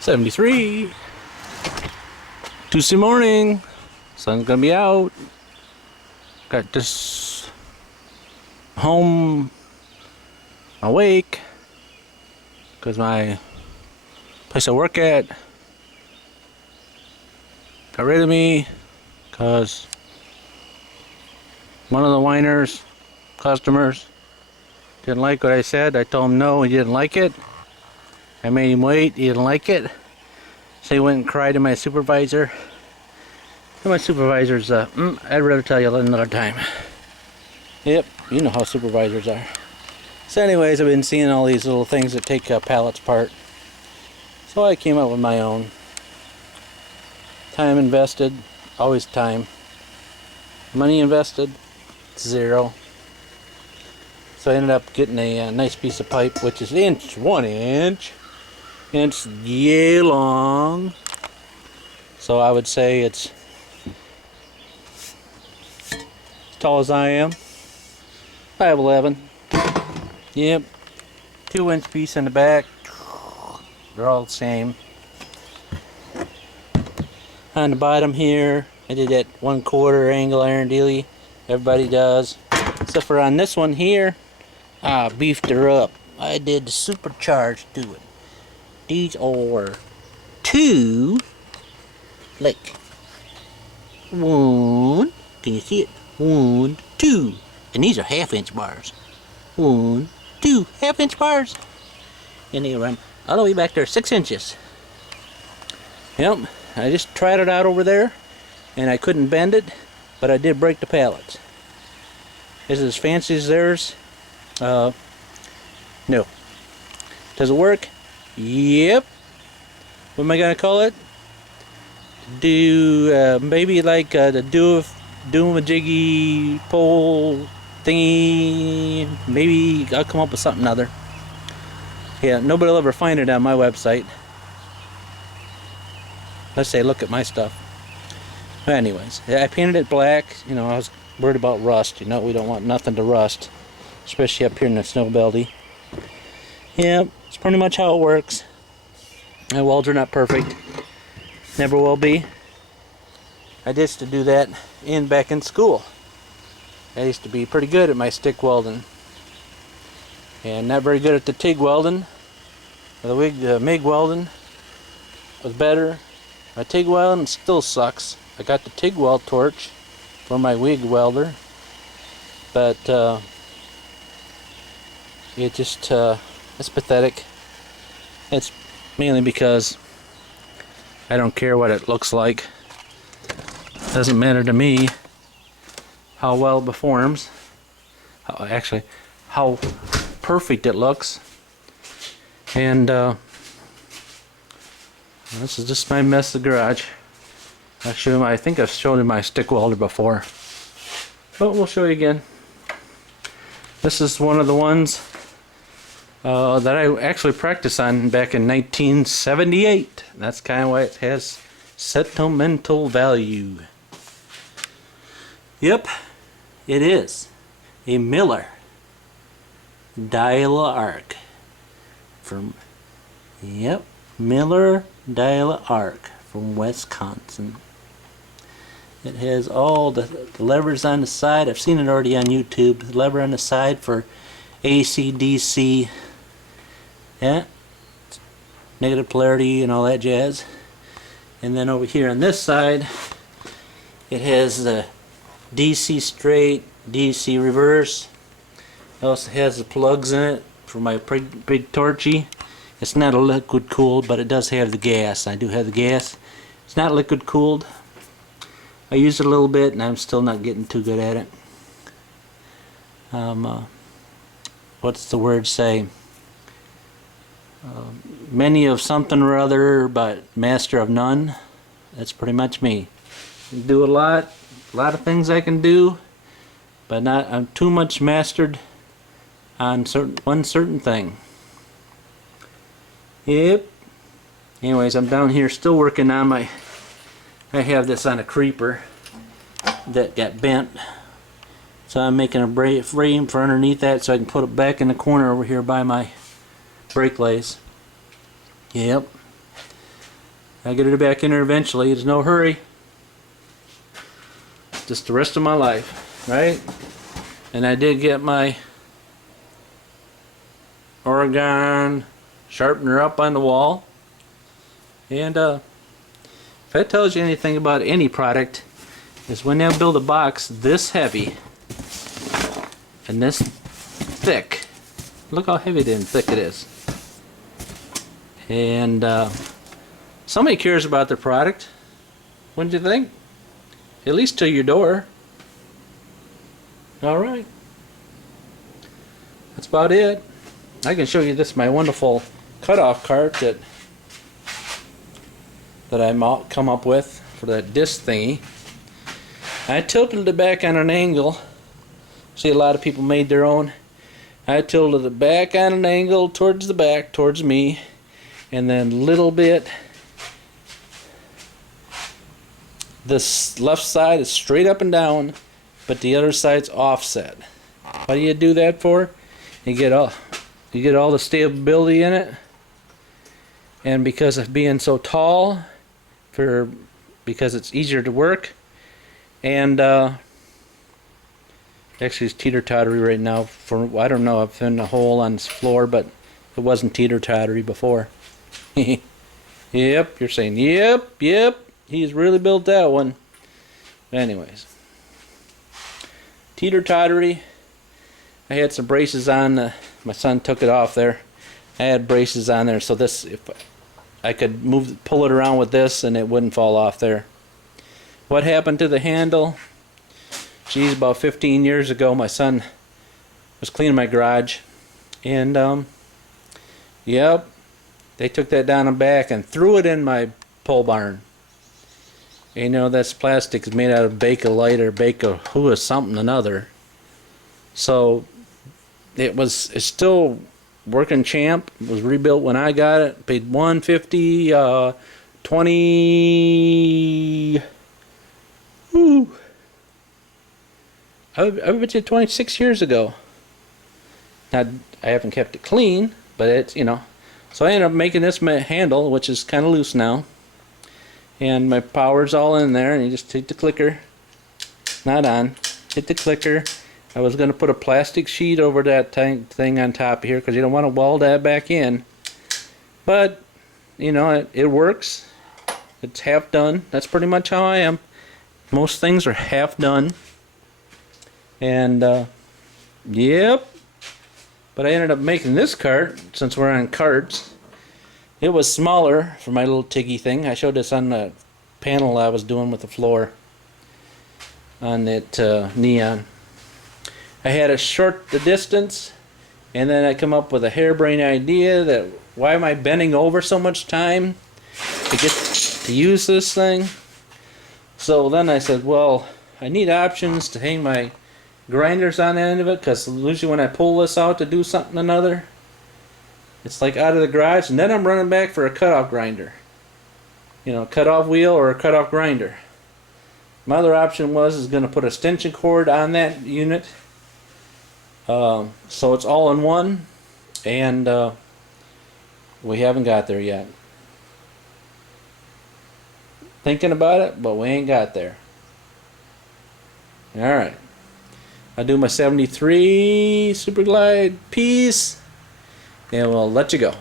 73. Tuesday morning. Sun's gonna be out. Got this home awake because my place I work at got rid of me because one of the whiners, customers, didn't like what I said. I told him no, he didn't like it. I made him wait, he didn't like it. So he went and cried to my supervisor. And my supervisor's, I'd rather tell you another time. Yep, you know how supervisors are. So anyways, I've been seeing all these little things that take pallets apart. So I came up with my own. Time invested, always time. Money invested, 0. So I ended up getting a nice piece of pipe, which is 1 inch. It's yay long. So I would say it's as tall as I am. 5'11". Yep. 2-inch piece in the back. They're all the same. On the bottom here, I did that 1/4 angle iron dealie. Everybody does. Except for on this one here, I beefed her up. I did the supercharged to it. These are 2, like 1, can you see it? 1, 2, and these are 1/2-inch bars. 1, 2, 1/2-inch bars, and they run all the way back there 6 inches. Yep, I just tried it out over there, and I couldn't bend it, but I did break the pallets. Is it as fancy as theirs? No. Does it work? Yep. What am I gonna call it? Do maybe like the do-a-jiggy pole thingy. Maybe I'll come up with something other. Yeah, nobody will ever find it on my website. Let's say look at my stuff. But anyways, I painted it black. You know, I was worried about rust. You know, we don't want nothing to rust, especially up here in the snow belty. Yep, it's pretty much how it works. My welds are not perfect. Never will be. I used to do that back in school. I used to be pretty good at my stick welding. And not very good at the TIG welding. The MIG welding was better. My TIG welding still sucks. I got the TIG weld torch for my WIG welder. But it just it's pathetic. It's mainly because I don't care what it looks like. Doesn't matter to me how well it performs. Actually, how perfect it looks. And this is just my mess of the garage. Actually, I think I've shown you my stick welder before, but we'll show you again. This is one of the ones that I actually practiced on back in 1978. That's kind of why it has sentimental value. Yep, it is a Miller dial-a-arc from Miller dial-a-arc from Wisconsin. It has all the levers on the side. I've seen it already on YouTube. The lever on the side for AC, DC, yeah, negative polarity and all that jazz. And then over here on this side, it has the DC straight, DC reverse. It also has the plugs in it for my big torchy. It's not a liquid cooled, but it does have the gas. I do have the gas. It's not liquid cooled. I used it a little bit, and I'm still not getting too good at it. What's the word say? Many of something or other, but master of none. That's pretty much me. I do a lot of things I can do, but I'm too much mastered on one certain thing. Yep. Anyways, I'm down here still working on I have this on a creeper that got bent, so I'm making a frame for underneath that so I can put it back in the corner over here by my brake lace. Yep. I'll get it back in there eventually. There's no hurry. Just the rest of my life, right? And I did get my Oregon sharpener up on the wall. And if that tells you anything about any product, is when they build a box this heavy and this thick. Look how heavy and thick it is. And somebody cares about their product, wouldn't you think? At least to your door. Alright. That's about it. I can show you this, my wonderful cutoff cart that I come up with for that disc thingy. I tilted it back on an angle. See, a lot of people made their own. I tilted it back on an angle towards the back, towards me, and then a little bit. This left side is straight up and down, but the other side's offset. What do you do that for? You get all the stability in it, and because of being so tall, because it's easier to work, and actually it's teeter-tottery right now. I don't know, I've found a hole on this floor, but it wasn't teeter-tottery before. Yep, you're saying yep, he's really built that one. Anyways, teeter-tottery. I had some braces on. My son took it off there. I had braces on there, so this, if I could pull it around with this, and it wouldn't fall off there. What happened to the handle? Geez, about 15 years ago, my son was cleaning my garage, and yep, they took that down and back and threw it in my pole barn. You know, that's plastic. It's made out of Bakelite or who is something another. So it's still working champ. It was rebuilt when I got it. Paid $150, 20. Woo. I bet you 26 years ago. Now, I haven't kept it clean, but it's, you know. So I ended up making this handle, which is kind of loose now. And my power's all in there, and you just hit the clicker. Not on. Hit the clicker. I was going to put a plastic sheet over that thing on top here, because you don't want to weld that back in. But, you know, it works. It's half done. That's pretty much how I am. Most things are half done. And yep, but I ended up making this cart, since we're on carts. It was smaller for my little Tiggy thing. I showed this on the panel I was doing with the floor on that neon. I had to short the distance, and then I come up with a harebrained idea that why am I bending over so much time to get to use this thing? So then I said, well, I need options to hang my grinders on the end of it, because usually when I pull this out to do something or another, it's like out of the garage, and then I'm running back for a cutoff grinder. You know, cutoff wheel or a cutoff grinder. My other option is going to put a extension cord on that unit, so it's all in one, and we haven't got there yet. Thinking about it, but we ain't got there. Alright. I'll do my 73 Super Glide piece, and we'll let you go.